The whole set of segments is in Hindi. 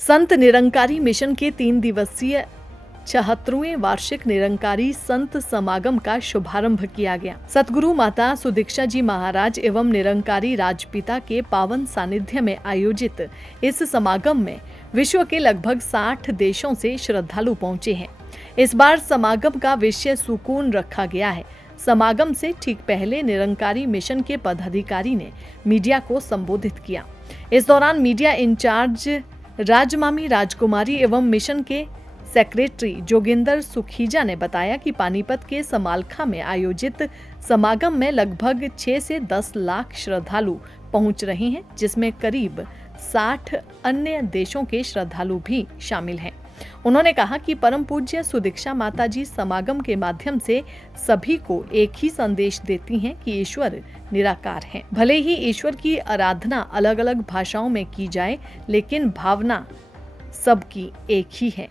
संत निरंकारी मिशन के 3 दिवसीय 76वें वार्षिक निरंकारी संत समागम का शुभारंभ किया गया। सतगुरु माता सुदीक्षा जी महाराज एवं निरंकारी राजपिता के पावन सानिध्य में आयोजित इस समागम में विश्व के लगभग 60 देशों से श्रद्धालु पहुंचे हैं। इस बार समागम का विषय सुकून रखा गया है। समागम से ठीक पहले निरंकारी मिशन के पदाधिकारी ने मीडिया को संबोधित किया। इस दौरान मीडिया इंचार्ज राजमामी राजकुमारी एवं मिशन के सेक्रेटरी जोगिंदर सुखीजा ने बताया कि पानीपत के समालखा में आयोजित समागम में लगभग 6 से 10 लाख श्रद्धालु पहुंच रहे हैं, जिसमें करीब 60 अन्य देशों के श्रद्धालु भी शामिल हैं। उन्होंने कहा कि परम पूज्य सुदीक्षा माता जी समागम के माध्यम से सभी को एक ही संदेश देती हैं कि ईश्वर निराकार हैं। भले ही ईश्वर की आराधना अलग अलग भाषाओं में की जाए, लेकिन भावना सबकी एक ही है।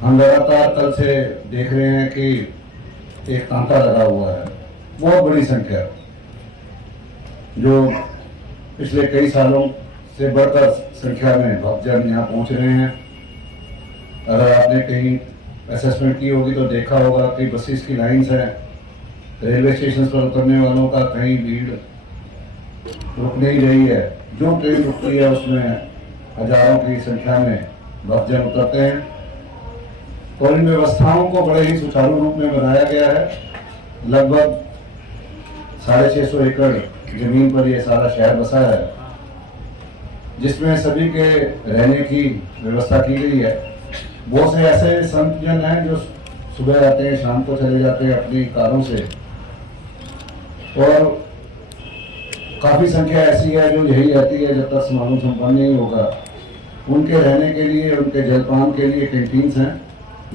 हम लगातार कल से देख रहे हैं कि एक तांता लगा हुआ है, बहुत बड़ी संख्या जो पिछले कई सालों से बढ़कर संख्या में भक्तजन यहाँ पहुँच रहे हैं। अगर आपने कहीं असेसमेंट की होगी तो देखा होगा कि बसेस की लाइन्स हैं, रेलवे स्टेशन पर उतरने वालों का कहीं भीड़ रुक नहीं रही है। जो ट्रेन रुकती है उसमें हजारों की संख्या में भक्तजन उतरते हैं और इन व्यवस्थाओं को बड़े ही सुचारू रूप में बनाया गया है। लगभग 650 एकड़ जमीन पर यह सारा शहर बसा है, जिसमें सभी के रहने की व्यवस्था की गई है। बहुत से ऐसे संत जन हैं जो सुबह आते हैं, शाम को चले जाते हैं अपनी कारों से, और काफ़ी संख्या ऐसी है जो यही रहती है जब तक समागम संपन्न नहीं होगा। उनके रहने के लिए, उनके जलपान के लिए कैंटीन्स हैं,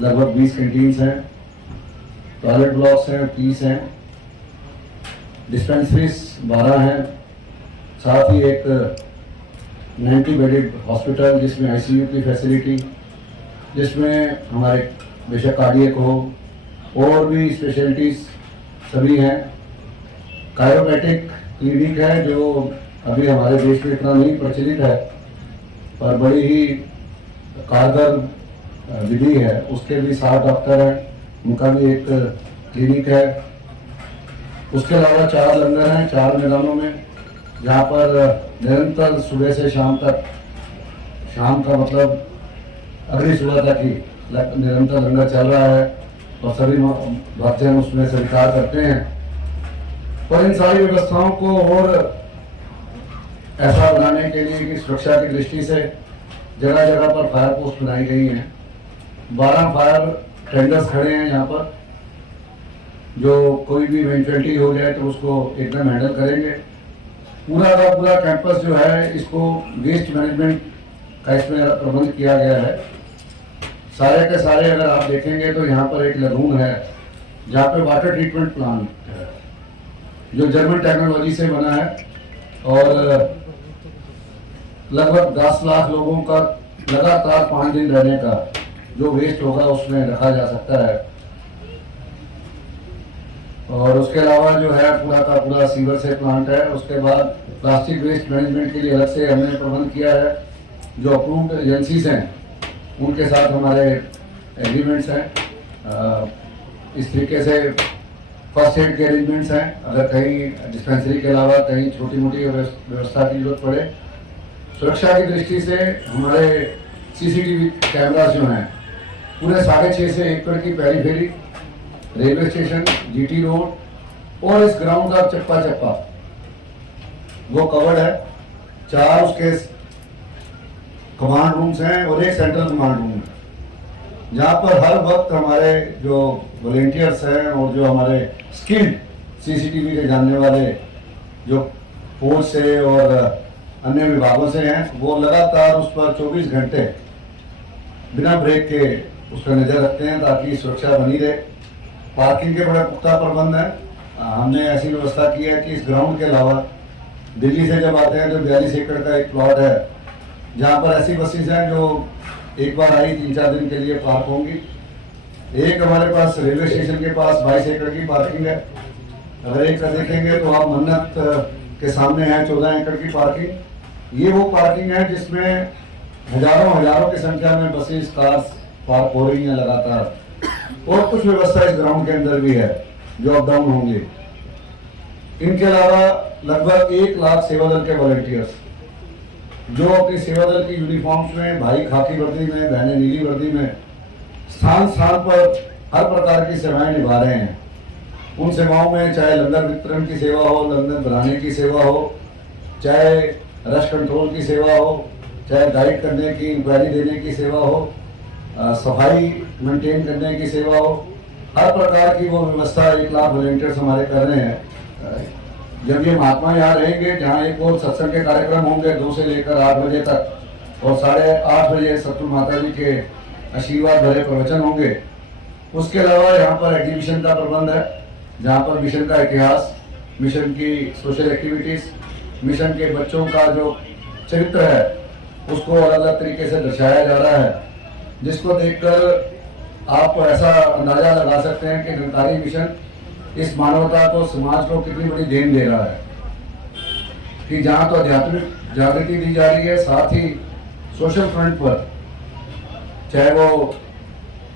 लगभग 20 कैंटीन्स हैं, टॉयलेट ब्लॉक्स हैं 30 हैं, डिस्पेंसरीज 12 हैं, साथ ही एक 90 बेडेड हॉस्पिटल जिसमें आईसीयू की फैसिलिटी, जिसमें हमारे बेशक कार्डियक हो और भी स्पेशलिटीज सभी हैं। कायरोपैटिक क्लिनिक है जो अभी हमारे देश में इतना नहीं प्रचलित है, पर बड़ी ही कारगर विधि है। उसके भी 7 डॉक्टर हैं, उनका भी एक क्लिनिक है। उसके अलावा 4 लंगर हैं 4 मैदानों में, जहाँ पर निरंतर सुबह से शाम तक, शाम का मतलब अगली सुबह तक ही निरंतर लंगर चल रहा है और सभी भक्तजन उसमें स्वीकार करते हैं। और इन सारी व्यवस्थाओं को और ऐसा बनाने के लिए कि सुरक्षा की दृष्टि से जगह जगह पर फायर पोस्ट बनाई गई हैं। 12 फायर टेंडर्स खड़े हैं यहाँ पर, जो कोई भी इवेंचुअलिटी हो जाए तो उसको एकदम हैंडल करेंगे। पूरा का पूरा कैंपस जो है, इसको वेस्ट मैनेजमेंट का इसमें प्रबंध किया गया है। सारे के सारे अगर आप देखेंगे तो यहाँ पर एक लगून है जहाँ पे वाटर ट्रीटमेंट प्लांट है जो जर्मन टेक्नोलॉजी से बना है, और लगभग 10 लाख लोगों का लगातार 5 दिन रहने का जो वेस्ट होगा उसमें रखा जा सकता है। और उसके अलावा जो है पूरा का पूरा सीवर से प्लांट है। उसके बाद प्लास्टिक वेस्ट मैनेजमेंट के लिए अलग से हमने प्रबंध किया है। जो अप्रूव्ड एजेंसीज हैं उनके साथ हमारे एग्रीमेंट्स हैं। इस तरीके से फर्स्ट एड के अरेंजमेंट्स हैं। अगर कहीं डिस्पेंसरी के अलावा कहीं छोटी मोटी व्यवस्था की जरूरत पड़े, सुरक्षा की दृष्टि से हमारे सीसीटीवी कैमरास जो हैं पूरे 6.5 एकड़ की periphery, railway station, GT road और इस ग्राउंड का चप्पा चप्पा वो कवर्ड है। 4 उसके कमांड रूम्स हैं और एक सेंट्रल कमांड रूम है, जहाँ पर हर वक्त हमारे जो वॉलेंटियर्स हैं और जो हमारे स्किल्ड सीसीटीवी के जानने वाले जो फोर्स से और अन्य विभागों से हैं, वो लगातार उस पर 24 घंटे बिना ब्रेक के उस पर नज़र रखते हैं ताकि सुरक्षा बनी रहे। पार्किंग के बड़े पुख्ता प्रबंध हैं। हमने ऐसी व्यवस्था की है कि इस ग्राउंड के अलावा दिल्ली से जब आते हैं तो 42 एकड़ का एक प्लॉट है, जहाँ पर ऐसी बसेस हैं जो एक बार आई 3-4 दिन के लिए पार्क होंगी। एक हमारे पास रेलवे स्टेशन के पास 22 एकड़ की पार्किंग है। अगर एक का देखेंगे तो आप मन्नत के सामने है 14 एकड़ की पार्किंग। ये वो पार्किंग है जिसमें हजारों की संख्या में बसेस कार्स पार्क हो रही हैं लगातार, और कुछ व्यवस्था इस ग्राउंड के अंदर भी है जो अप डाउन होंगे। इनके अलावा लगभग 1 लाख सेवा दल के वॉलंटियर्स जो अपनी सेवा दल की यूनिफॉर्म्स में, भाई खाकी वर्दी में, बहनें नीली वर्दी में, स्थान स्थान पर हर प्रकार की सेवाएं निभा रहे हैं। उन सेवाओं में चाहे लंगर वितरण की सेवा हो, लंगर बनाने की सेवा हो, चाहे रश कंट्रोल की सेवा हो, चाहे गाइड करने की, इंक्वायरी देने की सेवा हो, सफाई मेंटेन करने की सेवा हो, हर प्रकार की वो व्यवस्था 1 लाख वॉलंटियर्स हमारे कर रहे हैं। जब ये महात्मा यहाँ रहेंगे, जहाँ एक और सत्संग के कार्यक्रम होंगे 2 से लेकर 8 बजे तक, और 8:30 बजे सतगुरु माता जी के आशीर्वाद भरे प्रवचन होंगे। उसके अलावा यहाँ पर एग्जीबिशन का प्रबंध है, जहाँ पर मिशन का इतिहास, मिशन की सोशल एक्टिविटीज़, मिशन के बच्चों का जो चरित्र है उसको अलग अलग तरीके से दर्शाया जा रहा है, जिसको देखकर आप ऐसा अंदाजा लगा सकते हैं कि निरंकारी मिशन इस मानवता को, समाज को कितनी बड़ी देन दे रहा है कि जहाँ तो आध्यात्मिक जागृति दी जा रही है, साथ ही सोशल फ्रंट पर, चाहे वो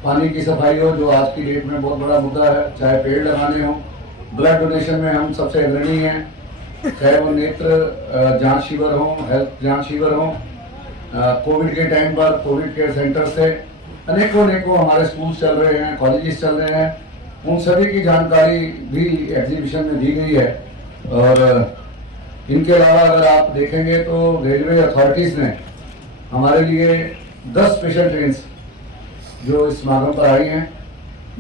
पानी की सफाई हो जो आज की डेट में बहुत बड़ा मुद्दा है, चाहे पेड़ लगाने हो, ब्लड डोनेशन में हम सबसे अग्रणी हैं, चाहे वो नेत्र जांच शिविर हो, हेल्थ जांच शिविर हो, कोविड के टाइम पर कोविड केयर सेंटर से अनेकों हमारे स्कूल्स चल रहे हैं, कॉलेजेस चल रहे हैं, उन सभी की जानकारी भी एग्जीबिशन में दी गई है। और इनके अलावा अगर आप देखेंगे तो रेलवे अथॉरिटीज़ ने हमारे लिए 10 स्पेशल ट्रेन जो इस समागम पर आई हैं,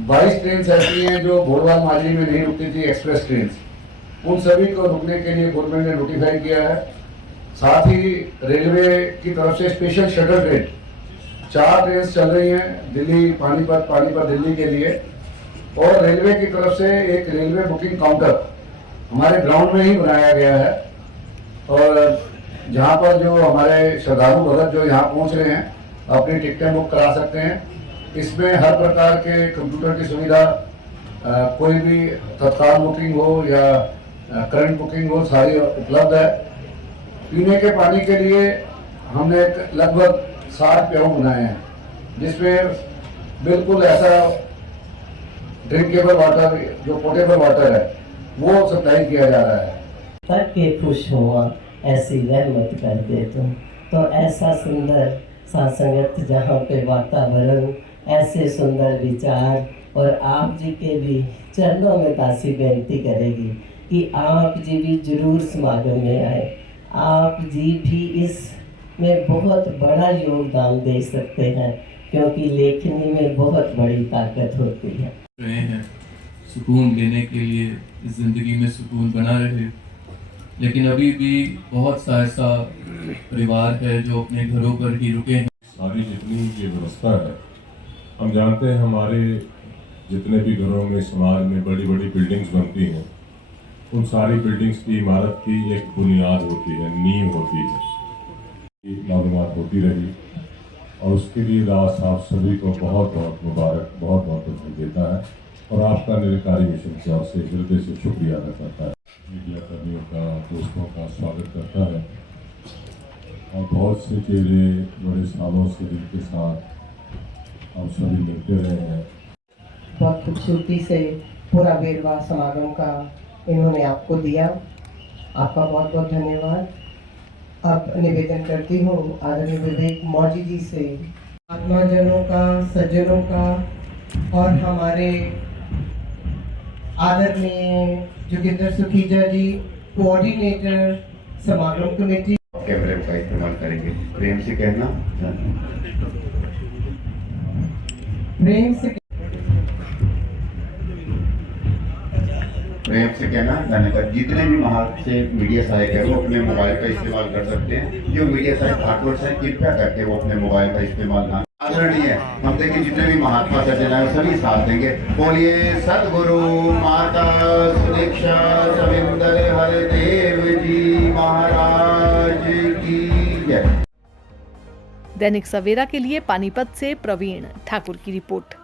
22 ट्रेन ऐसी हैं जो भोरवाल माजरी में नहीं रुकती थी, एक्सप्रेस ट्रेन, उन सभी को रुकने के लिए गवर्नमेंट ने नोटिफाई किया है। साथ ही रेलवे की तरफ से स्पेशल शटल ट्रेन 4 ट्रेन चल रही हैं दिल्ली पानीपत दिल्ली के लिए, और रेलवे की तरफ से एक रेलवे बुकिंग काउंटर हमारे ग्राउंड में ही बनाया गया है, और जहाँ पर जो हमारे श्रद्धालु भगत जो यहाँ पहुँच रहे हैं अपनी टिकटें बुक करा सकते हैं। इसमें हर प्रकार के कंप्यूटर की सुविधा, कोई भी तत्काल बुकिंग हो या करंट बुकिंग हो, सारी उपलब्ध है। पीने के पानी के लिए हमने लगभग 60 प्याऊ बनाए हैं, जिसमें बिल्कुल ऐसा ड्रिंकेबल वाटर जो पोर्टेबल वाटर है वो सप्लाई किया जा रहा है। तक के खुश हुआ ऐसी रहमत कर दे तुम, तो ऐसा सुंदर सत्संगत जहाँ पे वातावरण, ऐसे सुंदर विचार, और आप जी के भी चरणों में दासी बेनती करेगी कि आप जी भी जरूर समागम में आए। आप जी भी इसमें बहुत बड़ा योगदान दे सकते हैं, क्योंकि लेखनी में बहुत बड़ी ताकत होती है। रहे हैं सुकून लेने के लिए, ज़िंदगी में सुकून बना रहे, लेकिन अभी भी बहुत सा ऐसा परिवार है जो अपने घरों पर ही रुके हैं। सारी जितनी ये व्यवस्था है, हम जानते हैं हमारे जितने भी घरों में, समाज में बड़ी बड़ी बिल्डिंग्स बनती हैं, उन सारी बिल्डिंग्स की इमारत की एक बुनियाद होती है, नींव होती है। मालूमात होती रही, और उसके लिए दास आप सभी को बहुत बहुत मुबारक, बहुत बहुत बधाई देता है, और आपका निरंकारी मिशन की ओर से हृदय से शुक्रिया अदा करता है। मीडिया कर्मियों का, दोस्तों का स्वागत करता है, और बहुत से चेहरे बड़े सालों से जिनके साथ हम सभी मिलते रहे हैं। बहुत खूबसूरती से पूरा वेरवा समागम का इन्होंने आपको दिया, आपका बहुत बहुत धन्यवाद। अब निवेदन करती हूँ आदरणीय विवेक मौजी जी से, आत्माजनों का, सज्जनों का, और हमारे आदरणीय जोगिंदर सुखीजा जी, कोऑर्डिनेटर समागम कमेटी। कैमरे का इस्तेमाल करेंगे। प्रेम से कहना धन्यवाद। जितने भी वहाँ से मीडिया सहायक है वो अपने मोबाइल का इस्तेमाल कर सकते हैं। जो मीडिया सहायक भागवत है कृपया करके वो अपने मोबाइल का इस्तेमाल ना। आदरणीय हम देखिए जितने भी महात्मा सज्जन है सभी साथ देंगे। बोलिए सदगुरु माता सुदीक्षा सविंदर हरदेव जी महाराज की जय। दैनिक सवेरा के लिए पानीपत से प्रवीण ठाकुर की रिपोर्ट।